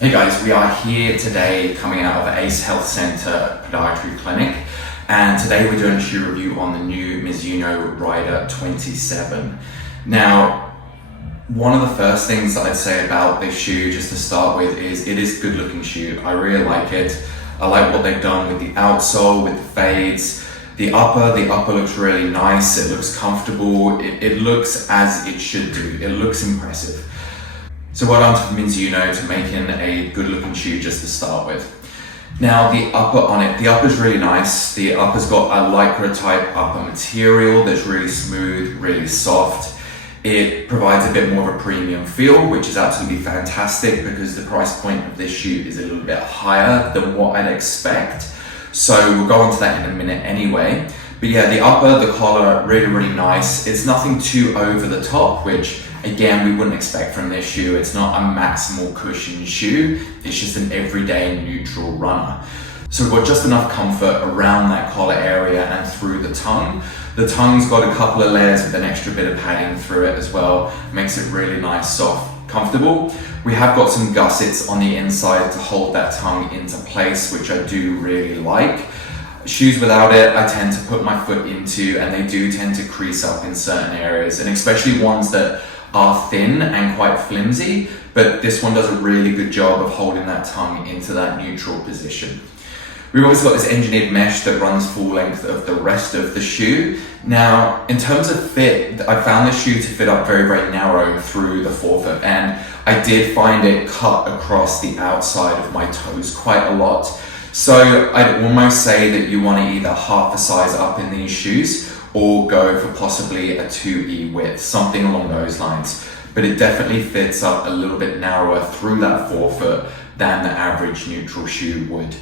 Hey guys, we are here today coming out of Ace Health Center Podiatry Clinic, and today we're doing a shoe review on the new Mizuno Rider 27. Now, one of the first things that I'd say about this shoe, just to start with, is it is a good looking shoe. I really like it. I like what they've done with the outsole, with the fades. The upper looks really nice. It looks comfortable. It looks as it should do. It looks impressive. So well done to Mizuno to making a good looking shoe just to start with. Now the upper on it, the upper's really nice. The upper's got a lycra type upper material that's really smooth, really soft. It provides a bit more of a premium feel, which is absolutely fantastic because the price point of this shoe is a little bit higher than what I'd expect. So we'll go on to that in a minute anyway. But yeah, the upper, the collar, really, really nice. It's nothing too over the top, which again, we wouldn't expect from this shoe. It's not a maximal cushion shoe. It's just an everyday neutral runner. So we've got just enough comfort around that collar area and through the tongue. The tongue's got a couple of layers with an extra bit of padding through it as well. Makes it really nice, soft, comfortable. We have got some gussets on the inside to hold that tongue into place, which I do really like. Shoes without it, I tend to put my foot into, and they do tend to crease up in certain areas, and especially ones that are thin and quite flimsy, but this one does a really good job of holding that tongue into that neutral position. We've also got this engineered mesh that runs full length of the rest of the shoe. Now, in terms of fit, I found the shoe to fit up very, very narrow through the forefoot, and I did find it cut across the outside of my toes quite a lot. So I'd almost say that you want to either half a size up in these shoes or go for possibly a 2E width, something along those lines. But it definitely fits up a little bit narrower through that forefoot than the average neutral shoe would.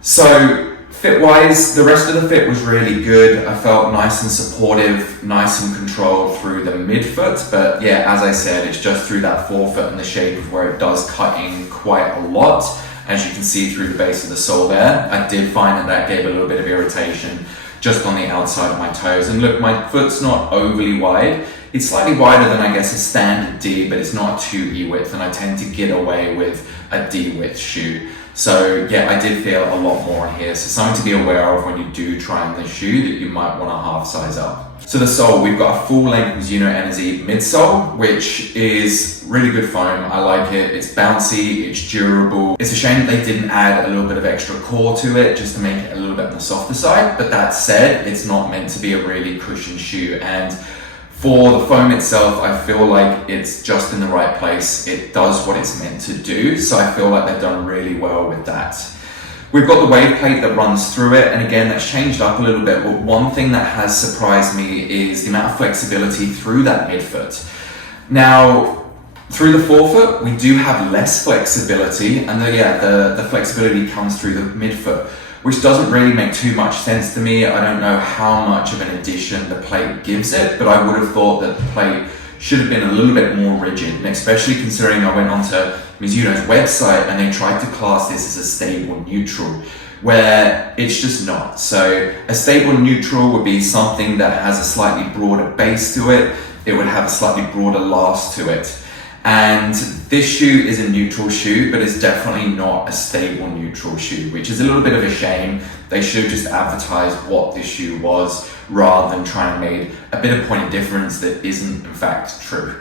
So fit-wise, the rest of the fit was really good. I felt nice and supportive, nice and controlled through the midfoot. But yeah, as I said, it's just through that forefoot and the shape of where it does cut in quite a lot. As you can see through the base of the sole there, I did find that gave a little bit of irritation just on the outside of my toes. And look, my foot's not overly wide. It's slightly wider than I guess a standard D, but it's not 2E width, and I tend to get away with a D width shoe. So yeah, I did feel a lot more in here. So something to be aware of when you do try on this shoe that you might want to half size up. So the sole, we've got a full length Mizuno NZ midsole, which is really good foam. I like it. It's bouncy, it's durable. It's a shame that they didn't add a little bit of extra core to it just to make it a little bit on the softer side. But that said, it's not meant to be a really cushioned shoe. And for the foam itself, I feel like it's just in the right place. It does what it's meant to do. So I feel like they've done really well with that. We've got the wave plate that runs through it, and again, that's changed up a little bit, but one thing that has surprised me is the amount of flexibility through that midfoot. Now, through the forefoot, we do have less flexibility, and the flexibility comes through the midfoot, which doesn't really make too much sense to me. I don't know how much of an addition the plate gives it, but I would have thought that the plate should have been a little bit more rigid, and especially considering I went onto Mizuno's website and they tried to class this as a stable neutral, where it's just not. So a stable neutral would be something that has a slightly broader base to it. It would have a slightly broader last to it. And this shoe is a neutral shoe, but it's definitely not a stable neutral shoe, which is a little bit of a shame. They should have just advertised what this shoe was rather than try and make a bit of point of difference that isn't in fact true.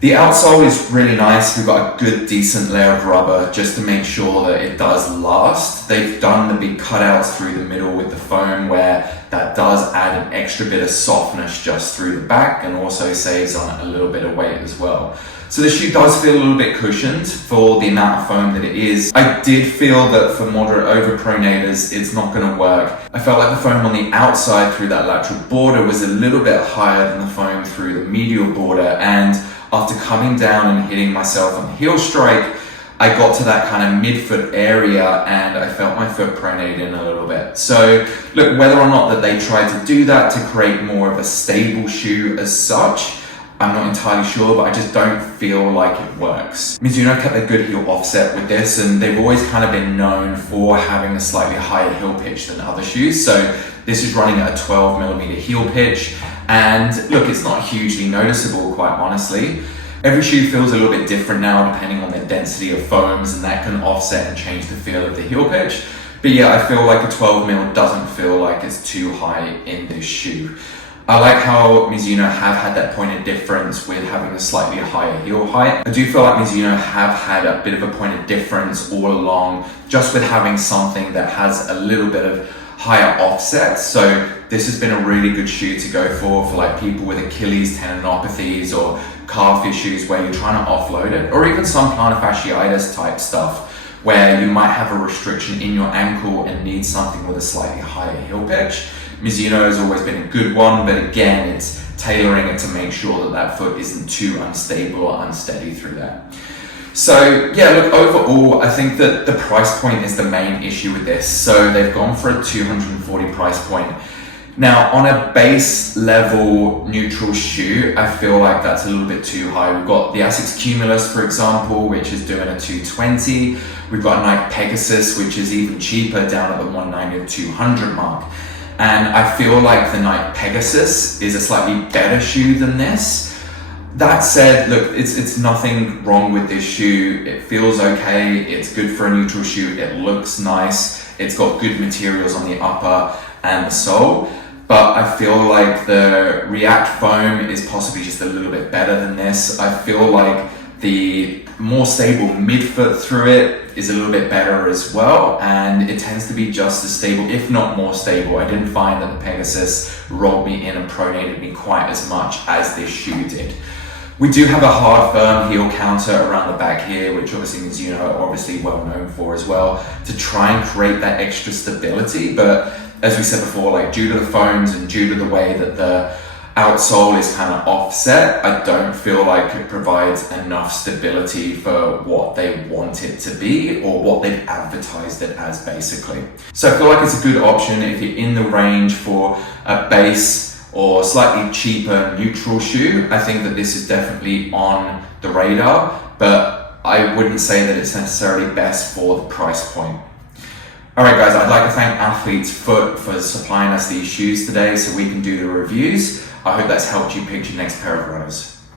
The outsole is really nice. We've got a good, decent layer of rubber just to make sure that it does last. They've done the big cutouts through the middle with the foam where that does add an extra bit of softness just through the back and also saves on a little bit of weight as well. So the shoe does feel a little bit cushioned for the amount of foam that it is. I did feel that for moderate overpronators, it's not going to work. I felt like the foam on the outside through that lateral border was a little bit higher than the foam through the medial border, and after coming down and hitting myself on the heel strike, I got to that kind of midfoot area and I felt my foot pronate in a little bit. So look, whether or not that they tried to do that to create more of a stable shoe as such, I'm not entirely sure, but I just don't feel like it works. Mizuno kept a good heel offset with this, and they've always kind of been known for having a slightly higher heel pitch than other shoes. So this is running at a 12mm heel pitch, and look, it's not hugely noticeable, quite honestly. Every shoe feels a little bit different now depending on the density of foams, and that can offset and change the feel of the heel pitch. But yeah, I feel like a 12 mil doesn't feel like it's too high in this shoe. I like how Mizuno have had that point of difference with having a slightly higher heel height. I do feel like Mizuno have had a bit of a point of difference all along, just with having something that has a little bit of higher offset. So this has been a really good shoe to go for like people with Achilles tendinopathies or calf issues where you're trying to offload it, or even some plantar fasciitis type stuff where you might have a restriction in your ankle and need something with a slightly higher heel pitch. Mizuno has always been a good one, but again, it's tailoring it to make sure that that foot isn't too unstable or unsteady through that. So yeah, look, overall, I think that the price point is the main issue with this. So they've gone for a $240 price point. Now, on a base level neutral shoe, I feel like that's a little bit too high. We've got the Asics Cumulus, for example, which is doing a $220. We've got Nike Pegasus, which is even cheaper, down at the $190 or $200 mark. And I feel like the Nike Pegasus is a slightly better shoe than this. That said, look, it's nothing wrong with this shoe. It feels okay. It's good for a neutral shoe. It looks nice. It's got good materials on the upper and the sole. But I feel like the React foam is possibly just a little bit better than this. I feel like the more stable midfoot through it is a little bit better as well, and it tends to be just as stable, if not more stable. I didn't find that the Pegasus rolled me in and pronated me quite as much as this shoe did. We do have a hard, firm heel counter around the back here, which obviously Mizuno are obviously well known for as well, to try and create that extra stability. But as we said before, like due to the foams and due to the way that the outsole is kind of offset, I don't feel like it provides enough stability for what they want it to be or what they've advertised it as, basically. So I feel like it's a good option if you're in the range for a base or slightly cheaper neutral shoe. I think that this is definitely on the radar, but I wouldn't say that it's necessarily best for the price point. Alright guys, I'd like to thank Athlete's Foot for supplying us these shoes today so we can do the reviews. I hope that's helped you pick your next pair of runners.